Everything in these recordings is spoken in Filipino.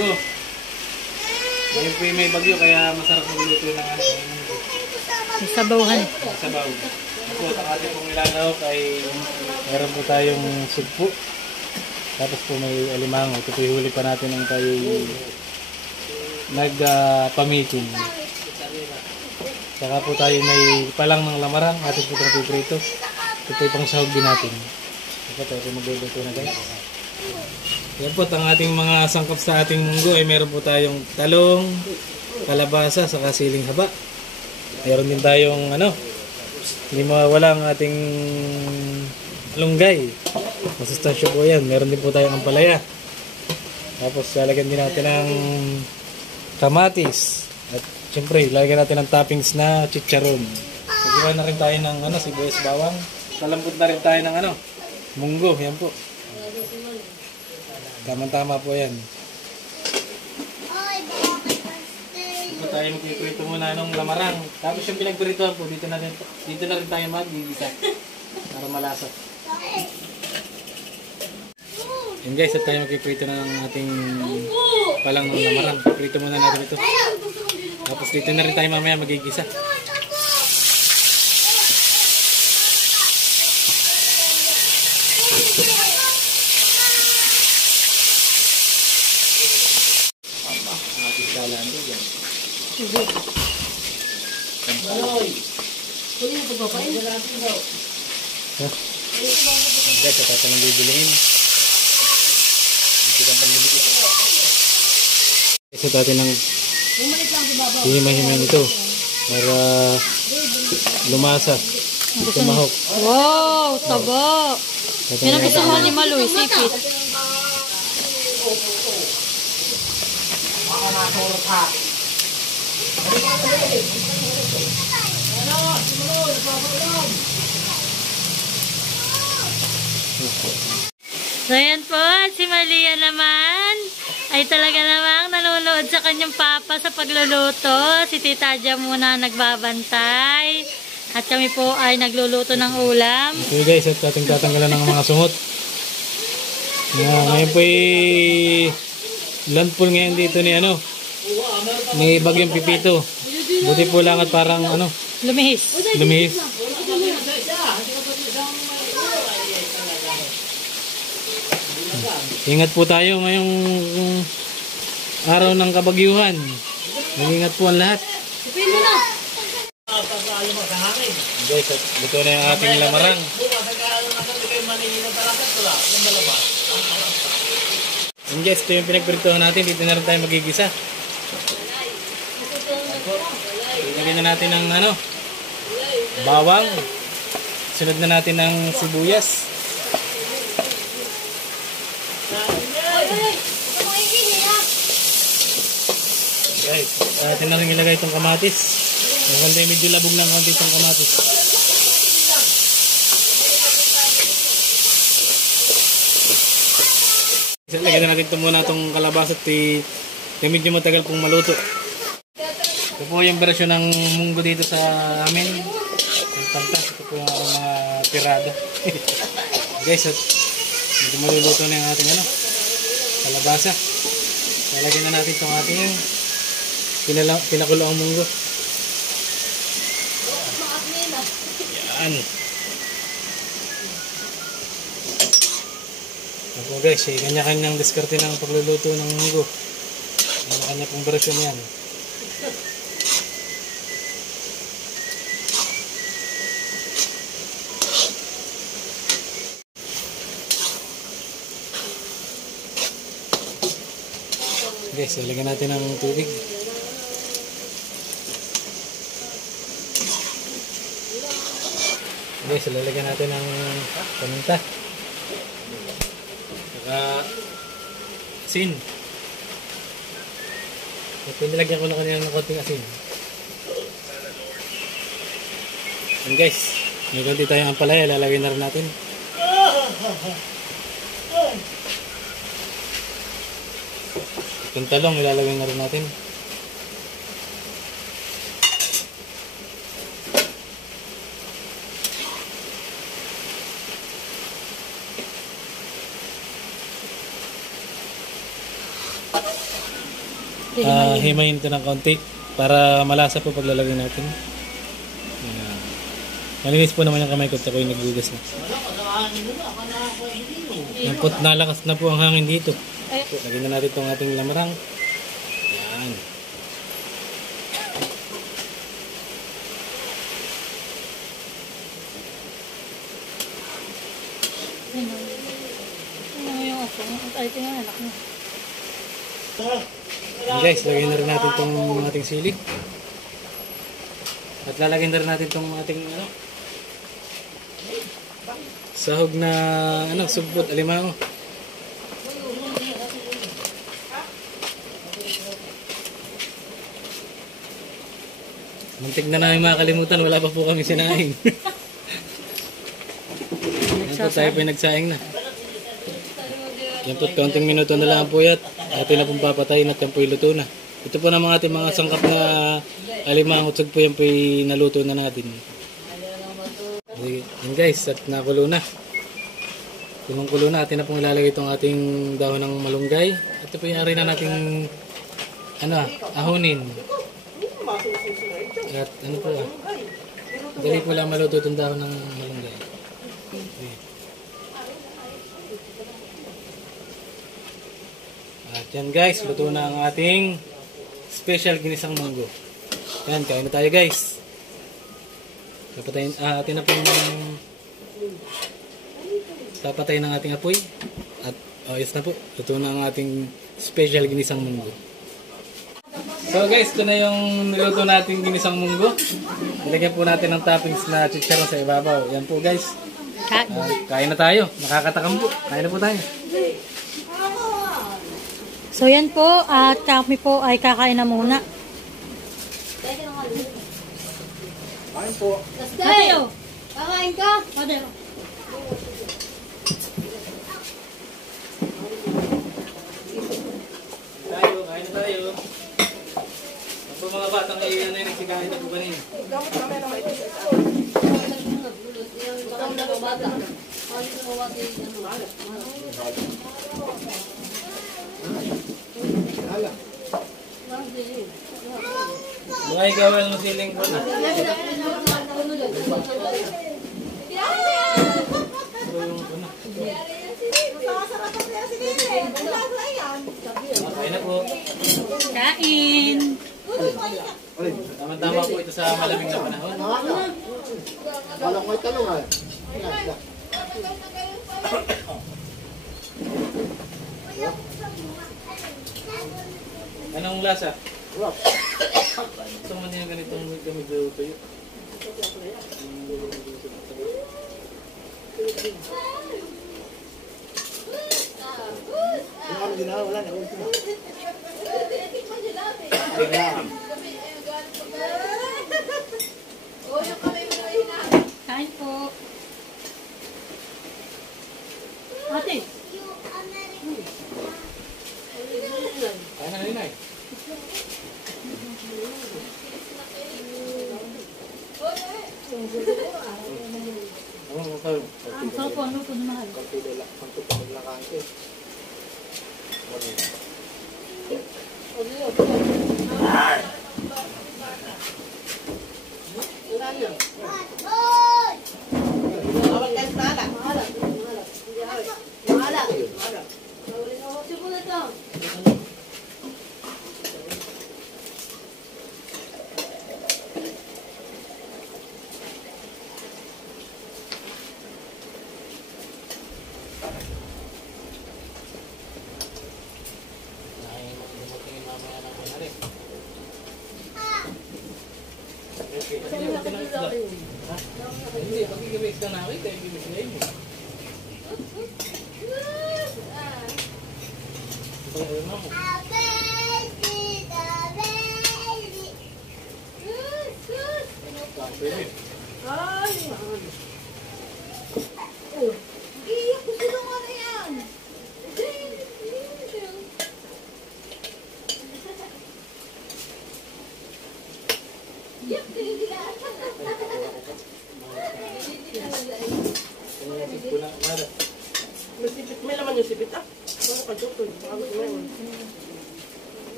munggo. Ngayon po may bagyo kaya masarap magluto ng munggo. Sabawhan. Sabaw. Ito ang ating pong ilalawak ay meron po tayong sugpo. Tapos po may alimango. Ito po huli pa natin ang tayo nagpamitin. Saka po tayo may palang ng lamarang. Atin po itong piprito. Ito po itong sahog din natin. Ito tayo magluluto na guys. Yan po ang ating mga sangkap sa ating munggo ay meron po tayong talong, kalabasa, saka siling haba. Meron din tayong hindi mawawala ang ating lunggay. Masustansyo po yan. Meron din po tayong ampalaya. Tapos lalagyan din natin ng kamatis. At syempre, lalagyan natin ng toppings na chicharon. Nagawa na rin tayo ng sibuyas bawang. Kalambot na rin tayo ng munggo. Yan po. Tama-tama po yan. Ito tayo magpiprito muna ng lamarang. Tapos yung pinagpritohan po, dito na rin tayo mag-gigisa. Para malasa. Yan guys, at tayo magpiprito na ng ating palang ng lamarang. Prito muna natin ito. Tapos dito na rin tayo mamaya magigisa. Guys, at ito nang bibilihin. Ito kang panlilipit. Ito natin ng hihimay-himay nito para lumasa, tumahok. Wow, taba. Yan ang gusto mo ni Maloy, sipit. So yan po, si Malia naman ay talaga namang nanonood sa kanyang papa sa pagluluto. Si Tita Aja muna nagbabantay. At kami po ay nagluluto ng ulam. Okay guys, at ating tatanggalan ng mga sungot. Ngayon po ay landfall ngayon dito ni may bagyong Pipito. Buti po lang at parang Lumihis. Ingat po tayo ngayong araw ng kabagyuhan. Mag-ingat po ang lahat. Guys, ito na yung ating lamarang. And guys, ito yung pinagpritohan natin. Dito na rin tayo magigisa. Lagyan na natin ng bawang. Sunod na natin ng sibuyas. Guys, atin na rin ilagay itong kamatis. Maganda medyo labog ng konti itong kamatis. Lagyan na natin ito muna itong kalabasa at medyo matagal pong maluto. Ito po yung version ng munggo dito sa amin. Yung tantas, ito po yung mga pirado. Guys, at medyo maluluto na yung ating kalabasa. Lalagyan na natin itong ating pinakulo ang munggo. Yan. Ako guys, kanya-kanyang diskarte ng pagluluto ng munggo. Kanya-kanya pong version yan. Guys, lalagyan natin ng tubig. Guys, lalagyan natin ng paminta. Saka asin. Pinilagyan ko na kanina ng konting asin. And guys, may konti tayong ampalaya, lalagyan na rin natin. Itong talong, ilalagay na rin natin. himayin ito ng kaunti para malasa po paglalagay natin. Ayan. Malinis po naman yung kamay ko at ako'y nagbugas na. Nalakas na po ang hangin dito. Lagyan na natin itong ating lamarang. Ayan. Ayan guys, lagyan na rin natin itong ating sili. At lalagyan na rin natin itong ating sahog na subot, alimango. Muntik na namin makakalimutan, wala pa po kami sinaing. Yan po, tayo po nagsaing na. Yan po, kaunting minuto na lang po yan. Atin na pong papatayin at yan po luto na. Ito po naman ating mga sangkap na alimango. Tsag po yan po naluto na natin. Yan guys, at nakulo na. Kulong-kulo na, atin na pong ilalagay itong ating dahon ng malunggay. Ito po yung ari na nating ahonin. At po dali po lang maluto itong dahon ng malunggay. Okay. At yan guys, luto na ang ating special ginisang munggo. Yan, kain na tayo guys. Atin na po yung papatayin ng ating apoy. At yes na po, luto na ang ating special ginisang munggo. So guys, ito na yung niluto natin ginisang munggo. Nilagyan po natin ng toppings na chicharon sa ibabaw. Yan po guys. Kain na tayo. Nakakatakam po. Kain na po tayo. So yan po, at kami po ay kakain na muna. Kain po. Mateo, Kakain ka? Mateo. Kain na tayo. Ang mga batang iyan ay nagsikain na po kanina. Gamot kami na maitis sa isa. Ikaw na bata. Mga ikaw ang siling ko na. Kain na po. Kain. Tama-tama po ito sa malamig na panahon. Walang may talong ah. Anong lasa? Wow. Gusto mo niya ganitong gamit tuyo? Yung ano ginawa, wala na. Ultimo. Kain po. Ate. Kain na ninay. Ang sarap po, ano po na mahal? Hindi, pag-i-mix ka na ako, ito yung i-mix na yun. Ito yung ulo mo. Pwede. Iyak ko sila nga na yan. May laman yung sipit ah. Ano ka dito?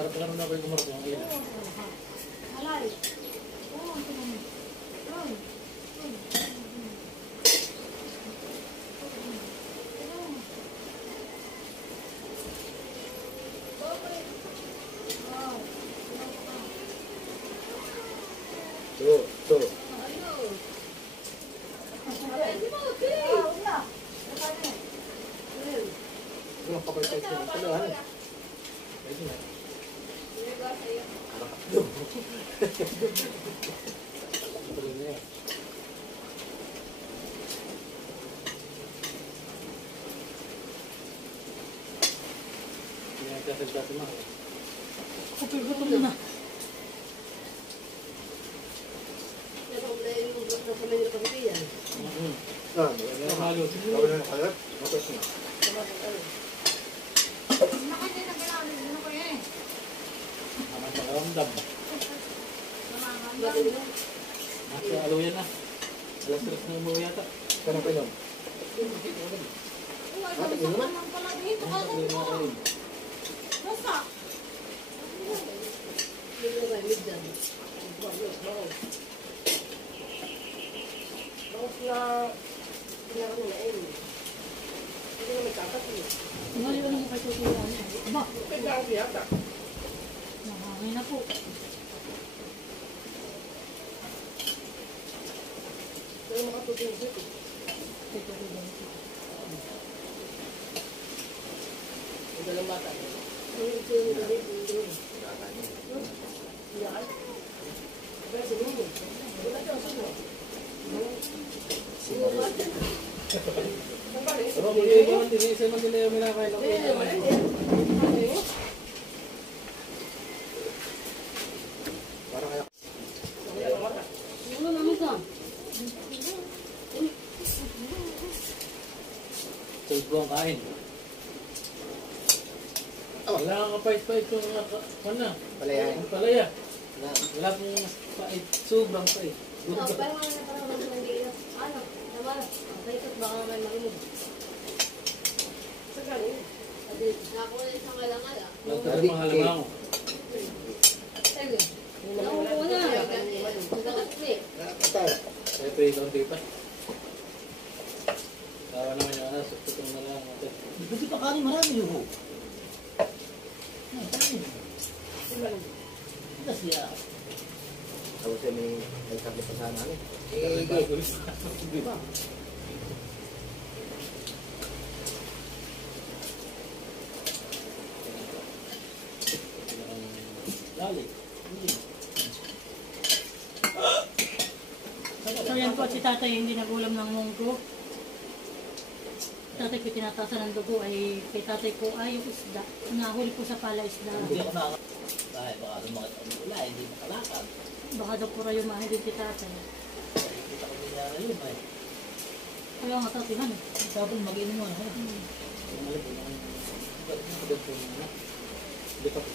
Sarap lang na ako yung kumarap ng ilaw. Alay. Oo, ito naman. Ay. Ito. Ito ang pakipay ko. Talahan. Pwede na. Tuloy na yan. Hindi na nagkasagda si Mama. Kapag-gutom mo na. Pero malo. Wala na kalat. Matos na. Naman sa karamdam. Nasa aluyan na. Alas 3 na umuwi yata. Kanang pinom. Ngayon mo kayo tuturuan. Aba, mahangin na po. Pero mag-iiba man din. Isa man din na yung minakain ako. Parang kaya. Tulad ko ang kain. Wala kang kapait-pait yung na. Palayain. Ang palaya. Wala pong mas pait. Sobrang pait. Nagtagal mga halaman ko. Tayo. Kaya pa ikaw di pa. Tawa naman yung anas. Tutong na lang. Kasi pa kanin marami yung kasi Tapos siya may sakit pa sana namin. Lali. So yan po si tatay hindi nagulam ng munggo. Tatay ko tinatasan ng dugo ay kay tatay ko ay yung isda. Nahuli po sa pala isda. hindi ko na dahil baka lumakit ang wala, hindi makalakad. Baka daw pura yung mahal din si tatay. Kita ko nila yun ay. Kaya nga tatay han. Tapos mag-inom mo. Malip po naman. Hindi pa po.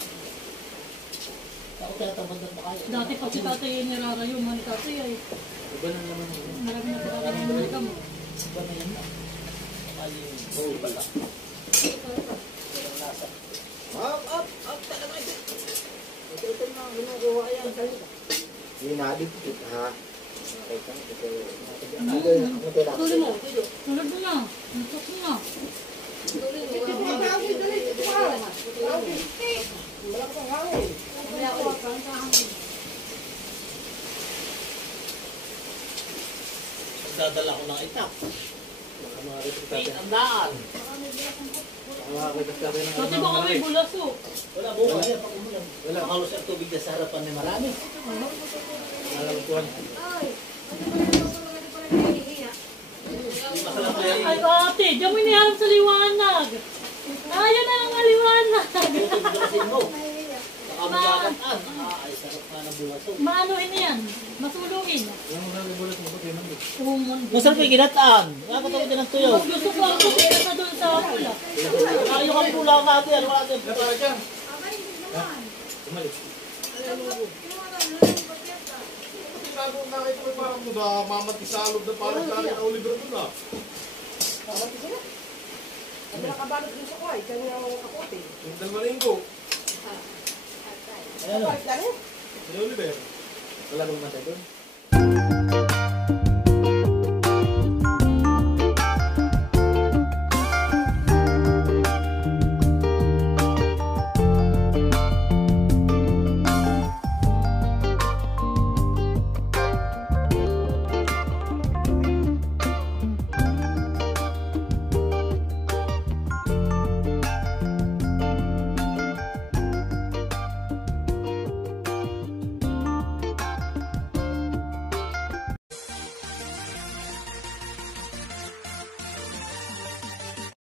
Ako tinatamad na makayo. Dati pag si tatay ay nirarayo, man tatay ay Iba na naman yun. marami na parang mga gamot. Iba na yan na. Mali yung bowl pala. Yung nasa. Up, talaga ito. Ito na, ginukuha yan. Hindi na din po. Ha? Okay ka. Tuloy mo. Tulad mo na. Nasok mo na. Magdadala ko ng itak. Makakita Ang daan. sa atin. Tatay baka may bulas o. Wala buka yan. Pag umulan. Wala halos ang tubig na sa harapan ni marami. Alam ko. Hindi makalap na yan. Ay ate, diyan mo iniharap sa liwanag. Ayan na ang liwanag. Bukod na kasi mo. Baka magkakataan. Ay, sarap ka ng bulaso. Maanuhin na yan. Masuluin. Yung mga bulat mo, puti man din. Umon. Masarap yung ginataan. Nakakatawid din ng tuyo. Gusto ko ang putira na doon sa pula. Ayaw kang pulang natin. Ano natin? Umalik. Bago nakita ko parang mamati sa alog na parang galing na Oliver doon ah. Ang nakabalot dun sa kuhay, kanya ang kapote. Yung 2 linggo. Ayan o. Si Oliver. Wala bang matay doon?